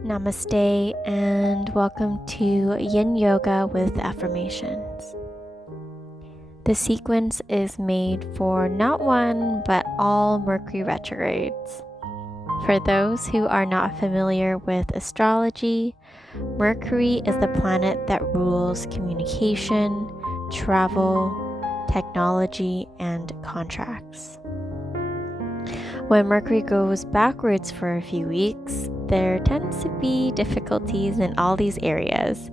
Namaste and welcome to Yin Yoga with Affirmations. The sequence is made for not one, but all Mercury retrogrades. For those who are not familiar with astrology, Mercury is the planet that rules communication, travel, technology, and contracts. When Mercury goes backwards for a few weeks, there tends to be difficulties in all these areas,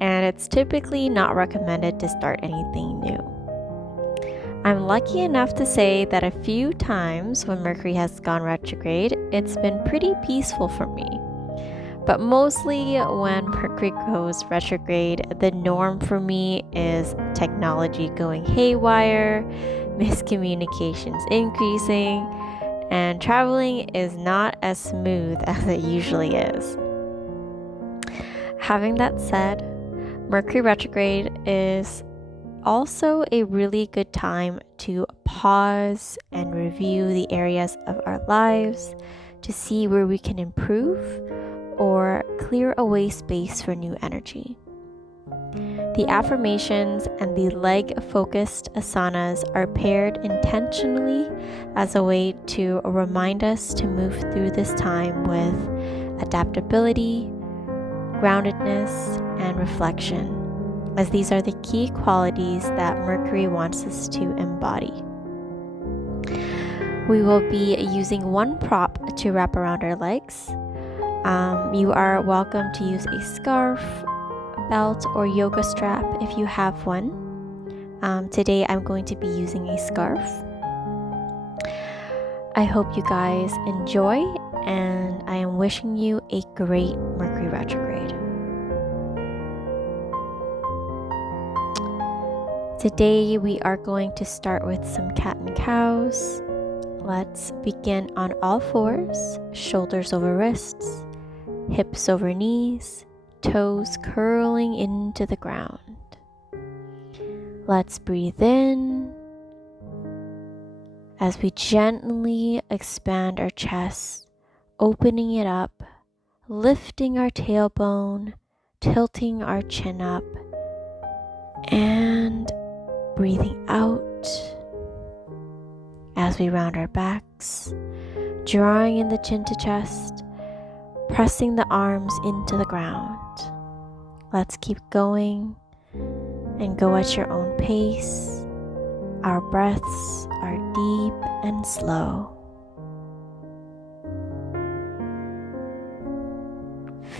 and it's typically not recommended to start anything new. I'm lucky enough to say that a few times when Mercury has gone retrograde, it's been pretty peaceful for me. But mostly when Mercury goes retrograde, the norm for me is technology going haywire, miscommunications increasing, and traveling is not as smooth as it usually is. Having that said, Mercury retrograde is also a really good time to pause and review the areas of our lives to see where we can improve or clear away space for new energy. The affirmations and the leg-focused asanas are paired intentionally as a way to remind us to move through this time with adaptability, groundedness, and reflection, as these are the key qualities that Mercury wants us to embody. We will be using one prop to wrap around our legs. You are welcome to use a scarf, belt, or yoga strap if you have one. Today I'm going to be using a scarf. I hope you guys enjoy, and I am wishing you a great Mercury retrograde. Today we are going to start with some cat and cows. Let's begin on all fours, shoulders over wrists, hips over knees, toes curling into the ground. Let's breathe in as we gently expand our chest, opening it up, lifting our tailbone, tilting our chin up, and breathing out as we round our backs, drawing in the chin to chest, pressing the arms into the ground. Let's keep going and go at your own pace. Our breaths are deep and slow.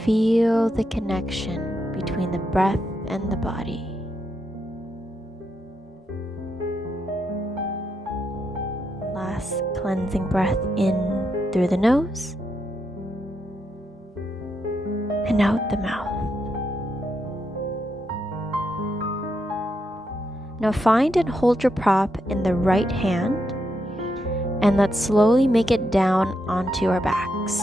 Feel the connection between the breath and the body. Last cleansing breath in through the nose and out the mouth. Now find and hold your prop in the right hand, and let's slowly make it down onto our backs.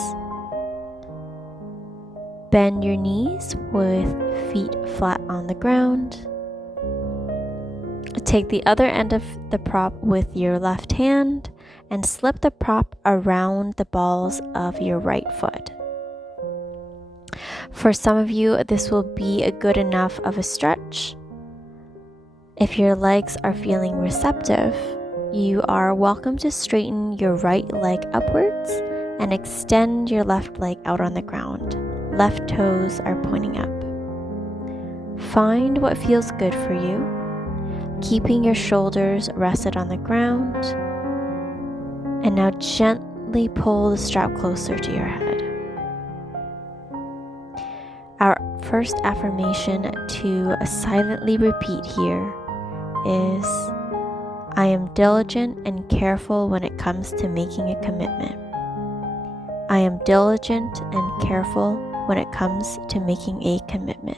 Bend your knees with feet flat on the ground. Take the other end of the prop with your left hand and slip the prop around the balls of your right foot. For some of you, this will be a good enough of a stretch. If your legs are feeling receptive, you are welcome to straighten your right leg upwards and extend your left leg out on the ground. Left toes are pointing up. Find what feels good for you, keeping your shoulders rested on the ground. And now gently pull the strap closer to your head. Our first affirmation to silently repeat here is, I am diligent and careful when it comes to making a commitment. I am diligent and careful when it comes to making a commitment.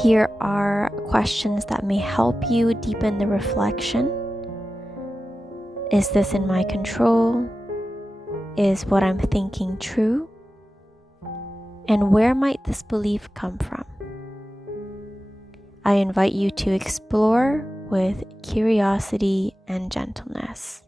Here are questions that may help you deepen the reflection. Is this in my control? Is what I'm thinking true? And where might this belief come from? I invite you to explore with curiosity and gentleness.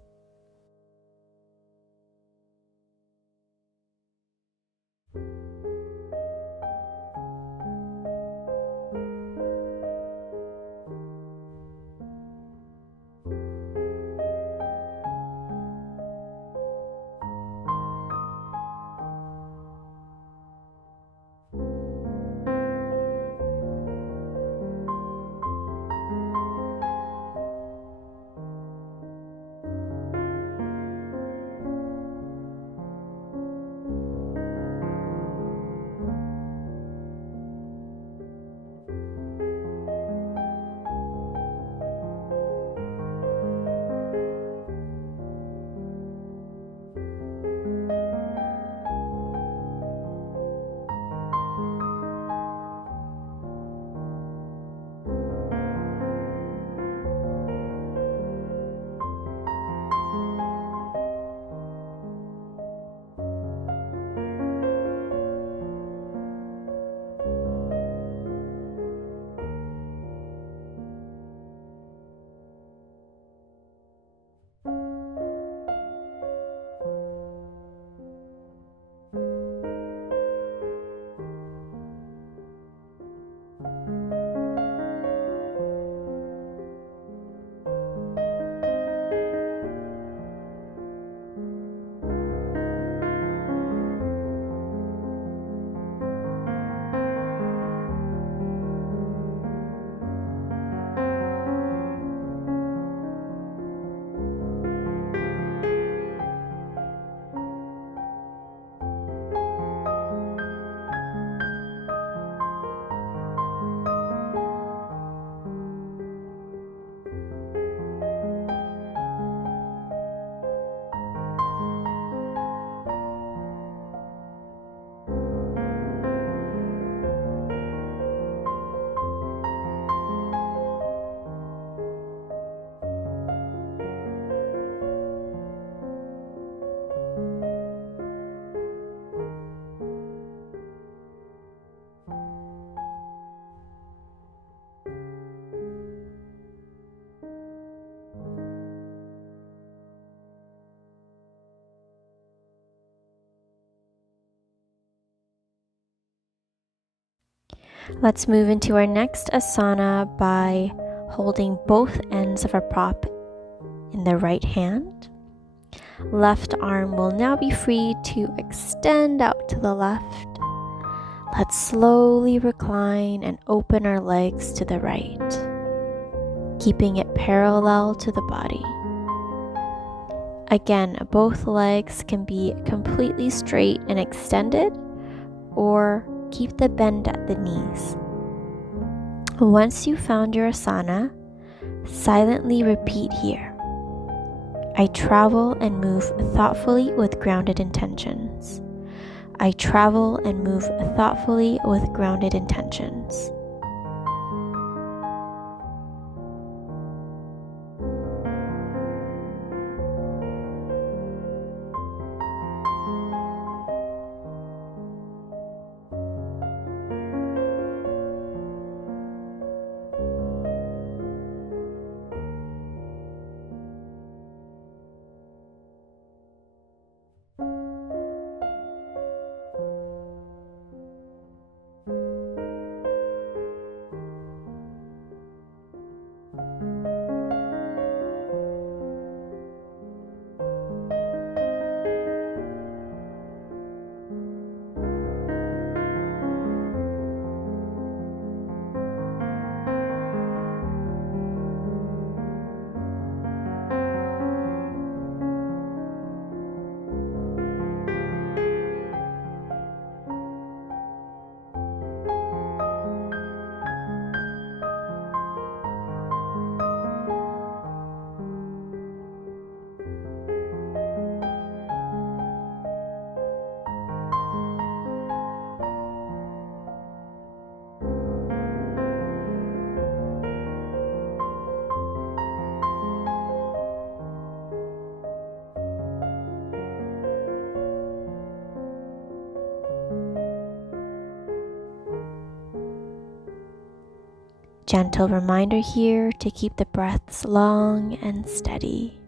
Let's move into our next asana by holding both ends of our prop in the right hand. Left arm will now be free to extend out to the left. Let's slowly recline and open our legs to the right, keeping it parallel to the body. Again, both legs can be completely straight and extended, or keep the bend at the knees. Once you found your asana, silently repeat here. I travel and move thoughtfully with grounded intentions. I travel and move thoughtfully with grounded intentions. Gentle reminder here to keep the breaths long and steady.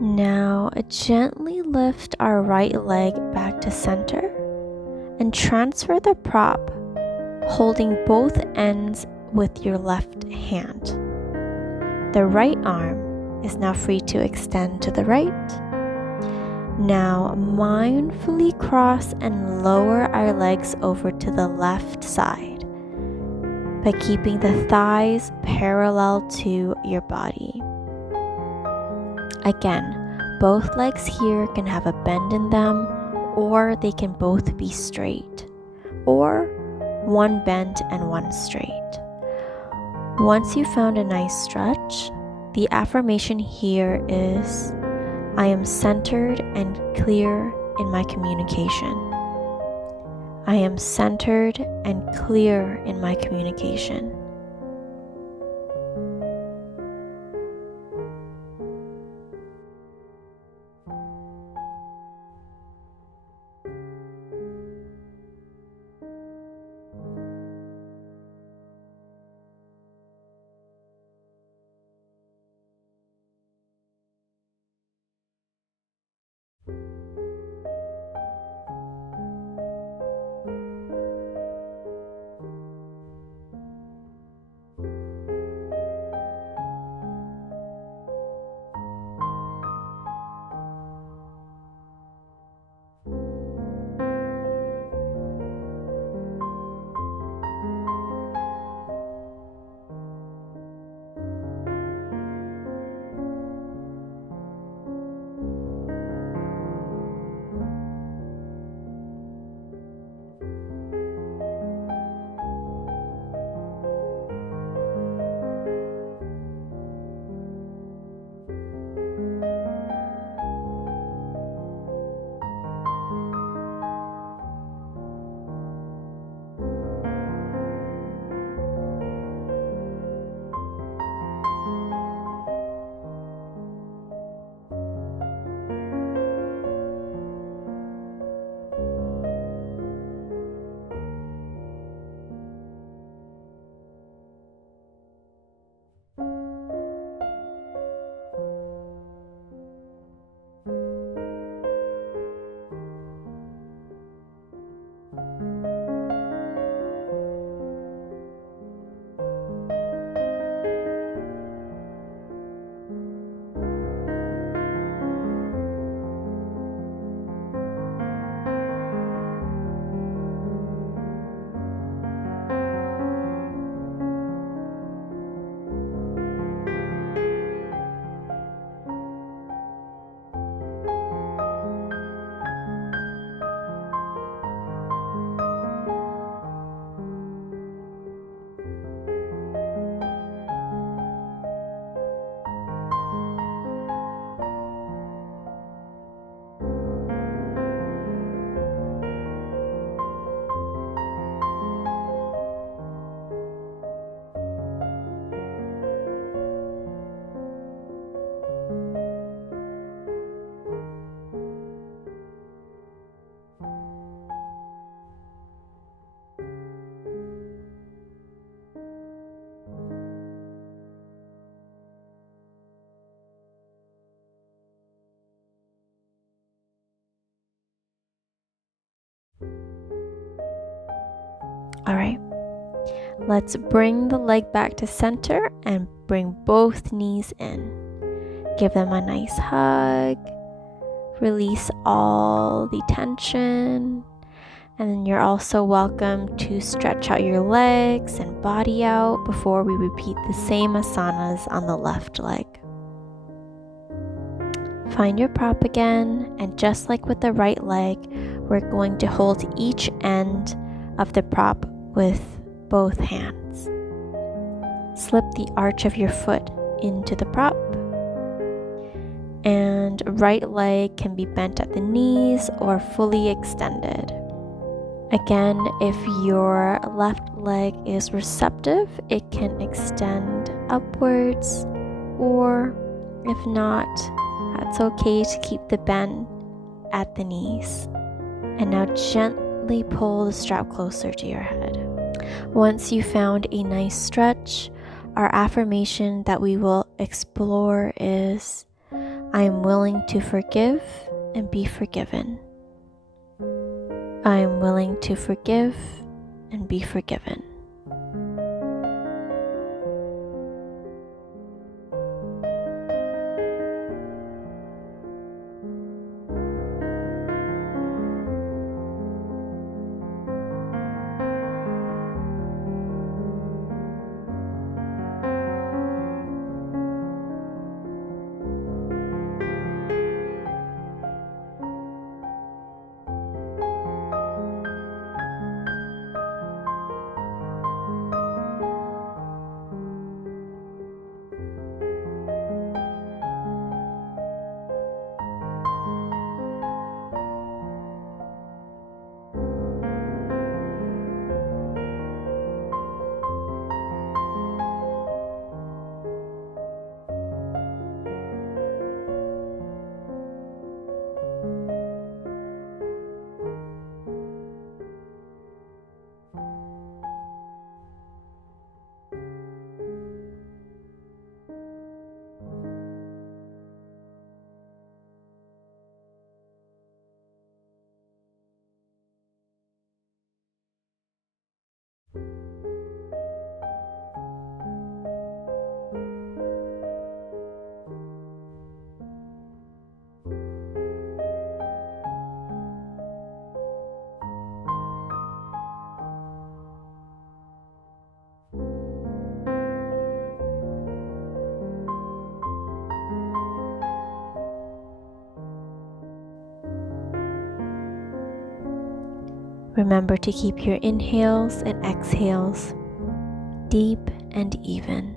Now gently lift our right leg back to center and transfer the prop, holding both ends with your left hand. The right arm is now free to extend to the right. Now mindfully cross and lower our legs over to the left side by keeping the thighs parallel to your body. Again, both legs here can have a bend in them, or they can both be straight, or one bent and one straight. Once you found a nice stretch, the affirmation here is, I am centered and clear in my communication. I am centered and clear in my communication. All right. Let's bring the leg back to center and bring both knees in. Give them a nice hug. Release all the tension. And then you're also welcome to stretch out your legs and body out before we repeat the same asanas on the left leg. Find your prop again, and just like with the right leg, we're going to hold each end of the prop with both hands. Slip the arch of your foot into the prop, and right leg can be bent at the knees or fully extended. Again, if your left leg is receptive, it can extend upwards, or if not, that's okay to keep the bend at the knees. And now gently pull the strap closer to your head. Once you found a nice stretch, our affirmation that we will explore is, I am willing to forgive and be forgiven. I am willing to forgive and be forgiven. Remember to keep your inhales and exhales deep and even.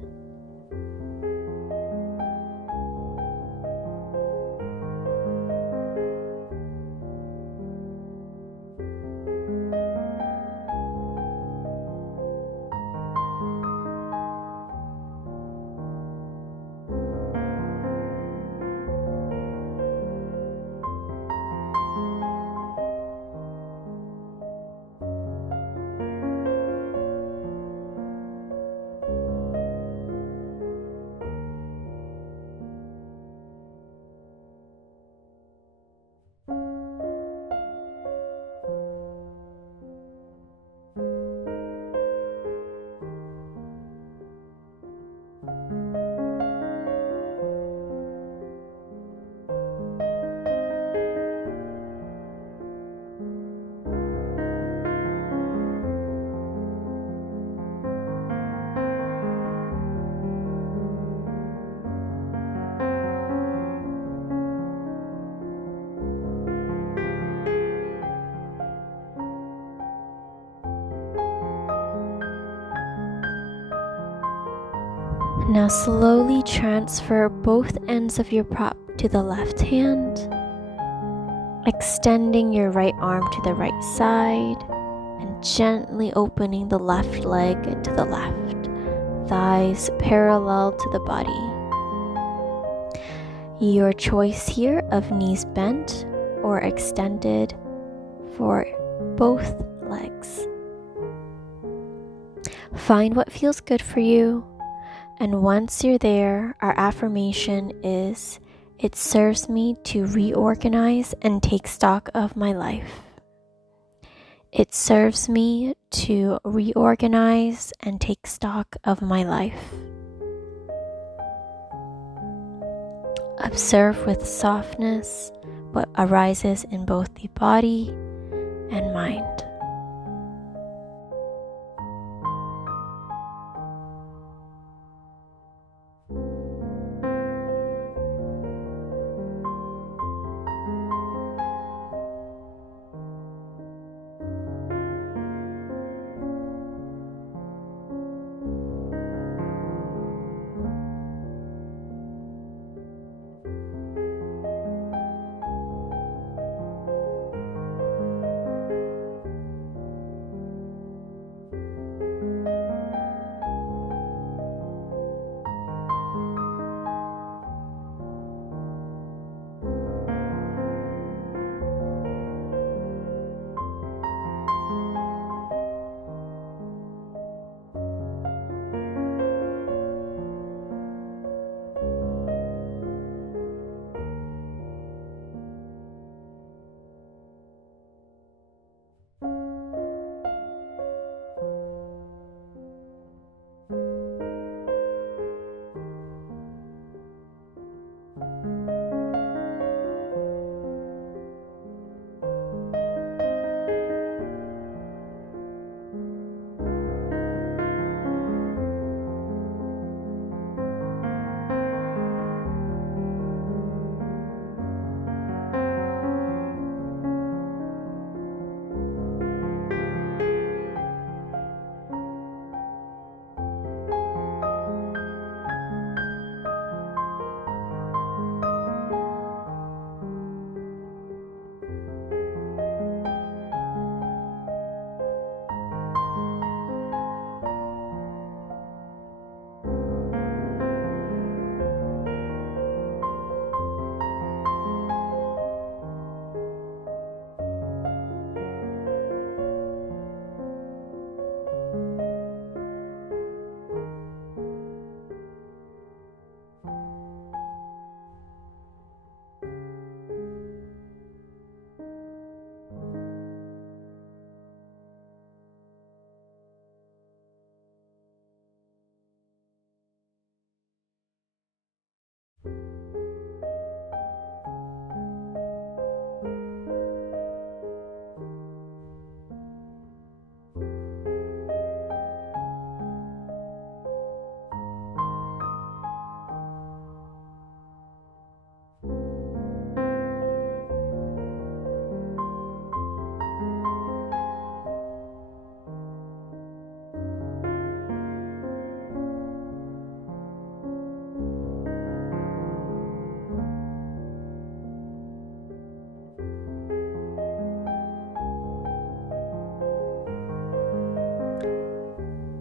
Now slowly transfer both ends of your prop to the left hand, extending your right arm to the right side and gently opening the left leg to the left, thighs parallel to the body. Your choice here of knees bent or extended for both legs. Find what feels good for you. And once you're there, our affirmation is, it serves me to reorganize and take stock of my life. It serves me to reorganize and take stock of my life. Observe with softness what arises in both the body and mind.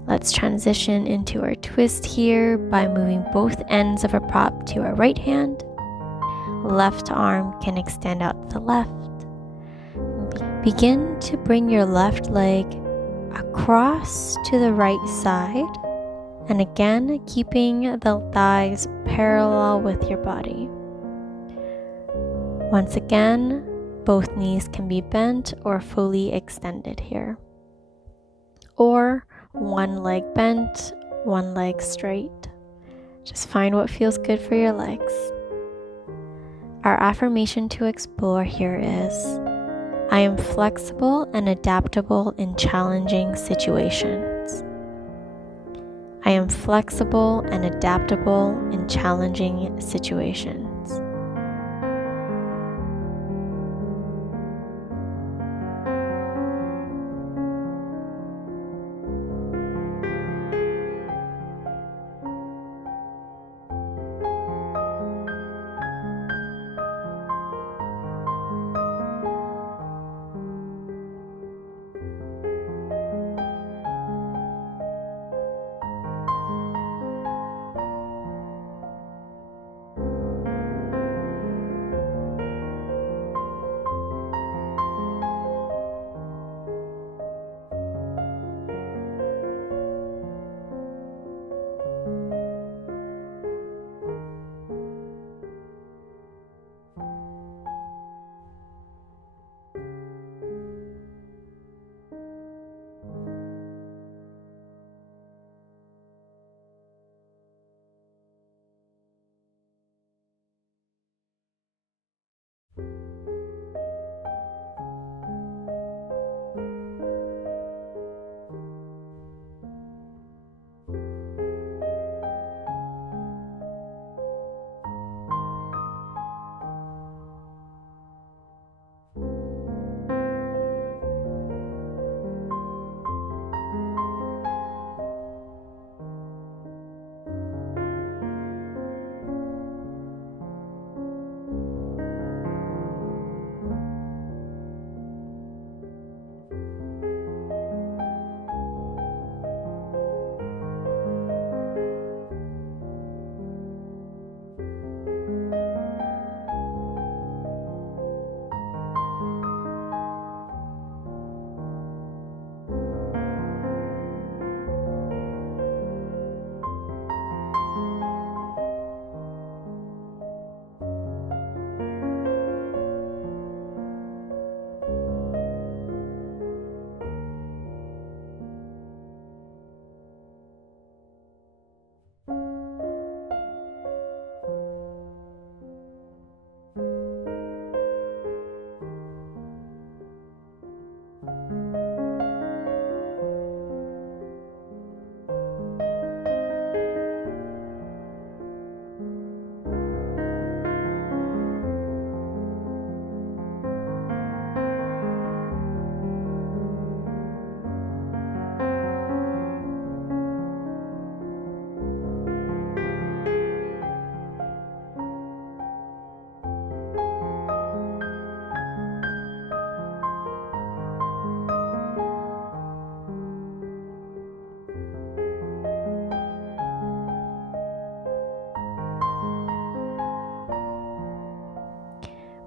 Let's transition into our twist here by moving both ends of a prop to our right hand. Left arm can extend out to the left. Begin to bring your left leg across to the right side, and again keeping the thighs parallel with your body. Once again, both knees can be bent or fully extended here, or one leg bent, one leg straight. Just find what feels good for your legs. Our affirmation to explore here is, I am flexible and adaptable in challenging situations. I am flexible and adaptable in challenging situations.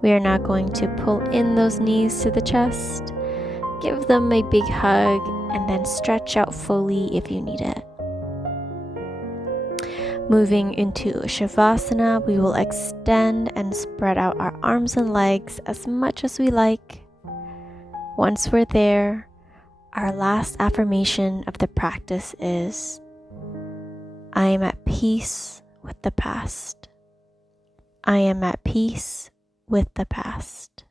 We are now going to pull in those knees to the chest, give them a big hug, and then stretch out fully if you need it. Moving into Shavasana, we will extend and spread out our arms and legs as much as we like. Once we're there, our last affirmation of the practice is, I am at peace with the past. I am at peace with the past.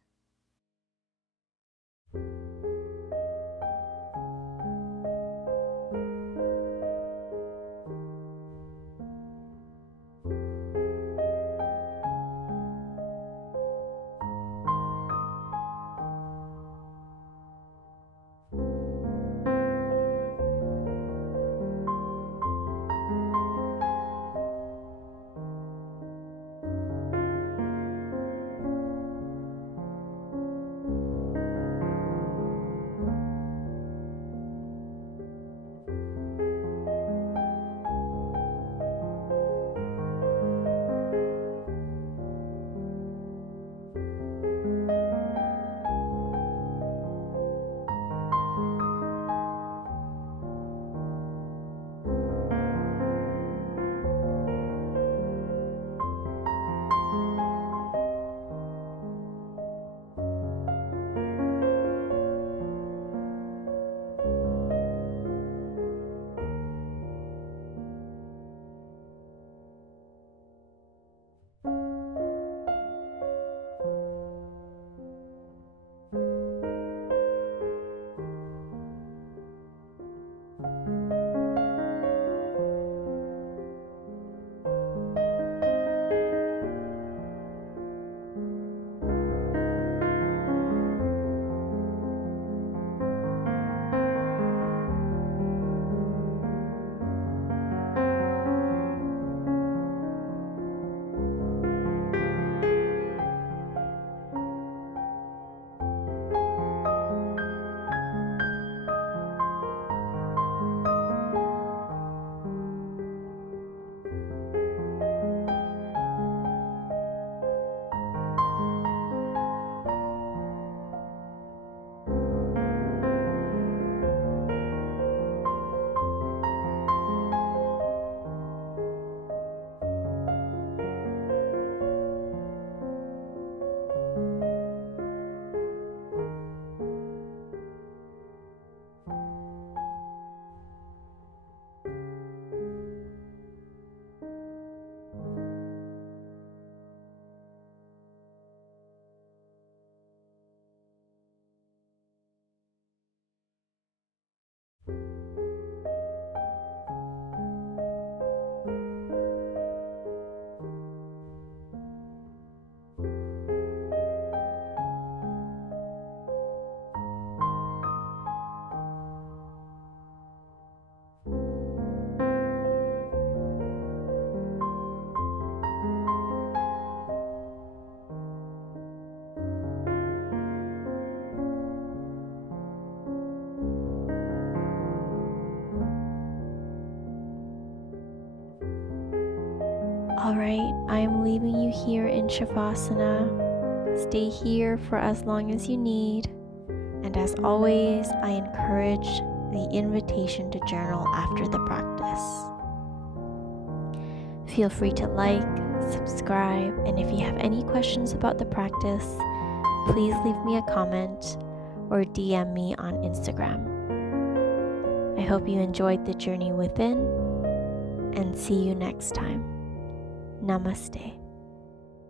Alright, I'm leaving you here in Shavasana. Stay here for as long as you need. And as always, I encourage the invitation to journal after the practice. Feel free to like, subscribe, and if you have any questions about the practice, please leave me a comment or DM me on Instagram. I hope you enjoyed the journey within, and see you next time. Namaste.